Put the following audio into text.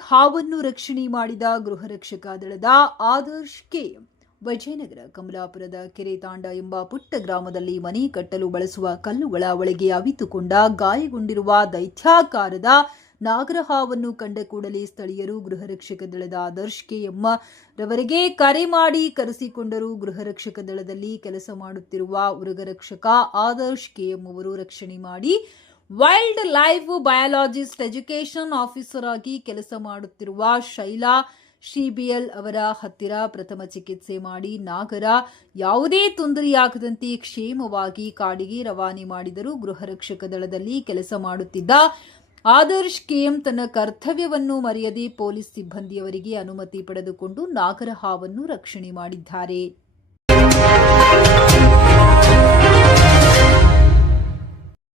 ಹಾವನ್ನು ರಕ್ಷಣೆ ಮಾಡಿದ ಗೃಹ ರಕ್ಷಕ ದಳದ ಆದರ್ಶ್ ಕೆ. ವಿಜಯನಗರ ಕಮಲಾಪುರದ ಕೆರೆ ತಾಂಡ ಎಂಬ ಪುಟ್ಟ ಗ್ರಾಮದಲ್ಲಿ ಮನೆ ಕಟ್ಟಲು ಬಳಸುವ ಕಲ್ಲುಗಳ ಒಳಗೆ ಅವಿತುಕೊಂಡ ಗಾಯಗೊಂಡಿರುವ ದೈತ್ಯಾಕಾರದ ನಾಗರಹಾವನ್ನು ಕಂಡ ಕೂಡಲೇ ಸ್ಥಳೀಯರು ಗೃಹ ರಕ್ಷಕ ದಳದ ಆದರ್ಶ್ ಕೆ ಎಂ ರವರಿಗೆ ಕರೆ ಮಾಡಿ ಕರೆಸಿಕೊಂಡರು. ಗೃಹ ರಕ್ಷಕ ದಳದಲ್ಲಿ ಕೆಲಸ ಮಾಡುತ್ತಿರುವ ಮೃಗರಕ್ಷಕ ಆದರ್ಶ್ ಕೆ ಎಂ ಅವರು ರಕ್ಷಣೆ ಮಾಡಿ wild life biologist education officer ಆಗಿ ಕೆಲಸ ಮಾಡುತ್ತಿರುವ ಶೈಲಾ ಶಿಬಿಎಲ್ ಅವರ ಹತ್ತಿರ ಪ್ರಥಮ ಚಿಕಿತ್ಸೆ ಮಾಡಿ ನಾಗರ ಯಾವುದೇ ತೊಂದರೆಯಾಗದಂತೆ ಕ್ಷೇಮವಾಗಿ ಕಾಡಿಗೆ ರವಾನೆ ಮಾಡಿದರು. ಗೃಹ ರಕ್ಷಕ ದಳದಲ್ಲಿ ಕೆಲಸ ಮಾಡುತ್ತಿದ್ದ ಆದರ್ಶ್ ಕೆಎಂ ತನ್ನ ಕರ್ತವ್ಯವನ್ನು ಮರೆಯದೆ ಪೊಲೀಸ್ ಸಿಬ್ಬಂದಿಯವರಿಗೆ ಅನುಮತಿ ಪಡೆದುಕೊಂಡು ನಾಗರ ಹಾವನ್ನು ರಕ್ಷಣೆ ಮಾಡಿದ್ದಾರೆ.